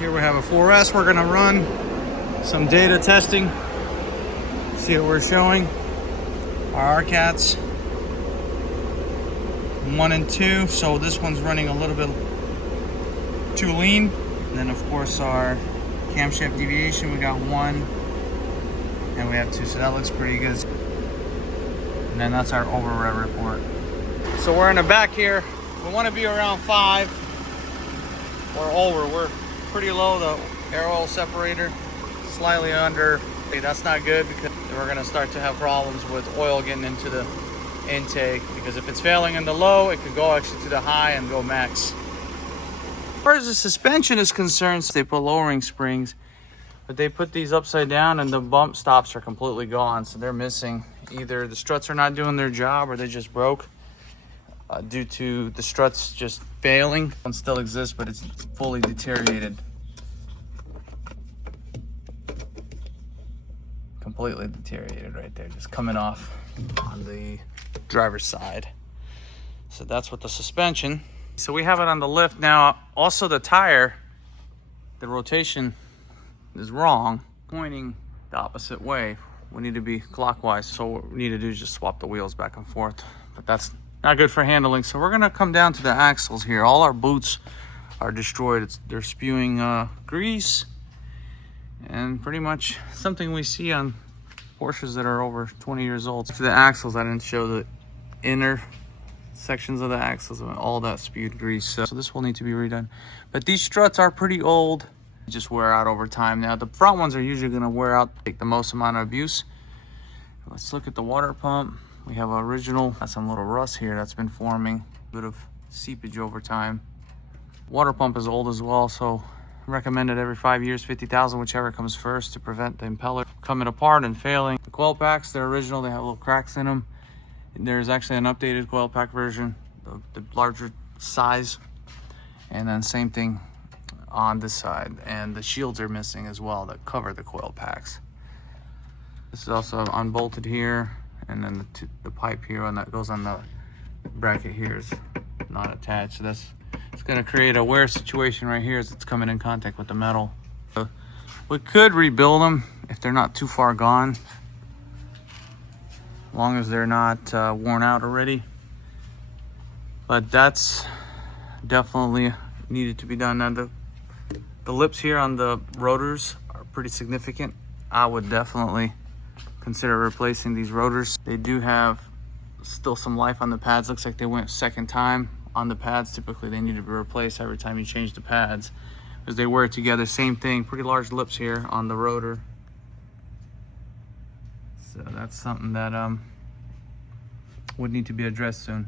Here we have a 4S. We're gonna run some data testing. See what we're showing. Our RCATs 1 and 2. So this one's running a little bit too lean. And then of course our camshaft deviation, we got 1 and we have 2. So that looks pretty good. And then that's our over rev report. So we're in the back here. We want to be around 5 or over. We're pretty low. The air oil separator slightly under. Okay, that's not good because we're going to start to have problems with oil getting into the intake, because if it's failing in the low, it could go actually to the high and go max. As far as the suspension is concerned, they put lowering springs, but they put these upside down and the bump stops are completely gone. So they're missing. Either the struts are not doing their job or they just broke due to the struts just failing. One still exists, but it's fully deteriorated. Completely deteriorated right there, just coming off on the driver's side. So that's with the suspension. So we have it on the lift now. Also the tire, the rotation is wrong, pointing the opposite way. We need to be clockwise, so what we need to do is just swap the wheels back and forth, but that's not good for handling. So we're gonna come down to the axles here. All our boots are destroyed. They're spewing grease, and pretty much something we see on Porsches that are over 20 years old. For the axles, I didn't show the inner sections of the axles and all that spewed grease. So this will need to be redone. But these struts are pretty old. They just wear out over time. Now the front ones are usually gonna wear out, take the most amount of abuse. Let's look at the water pump. We have original, got some little rust here that's been forming, a bit of seepage over time. Water pump is old as well, so recommended every 5 years, 50,000, whichever comes first, to prevent the impeller coming apart and failing. The coil packs, they're original, they have little cracks in them. There's actually an updated coil pack version, the larger size. And then same thing on this side. And the shields are missing as well that cover the coil packs. This is also unbolted here. And then the pipe here, and that goes on the bracket here, is not attached. So it's gonna create a wear situation right here as it's coming in contact with the metal. So we could rebuild them if they're not too far gone, as long as they're not worn out already. But that's definitely needed to be done. Now the lips here on the rotors are pretty significant. I would definitely consider replacing these rotors. They do have still some life on the pads. Looks like they went second time on the pads. Typically they need to be replaced every time you change the pads because they wear together. Same thing, pretty large lips here on the rotor. So that's something that would need to be addressed soon.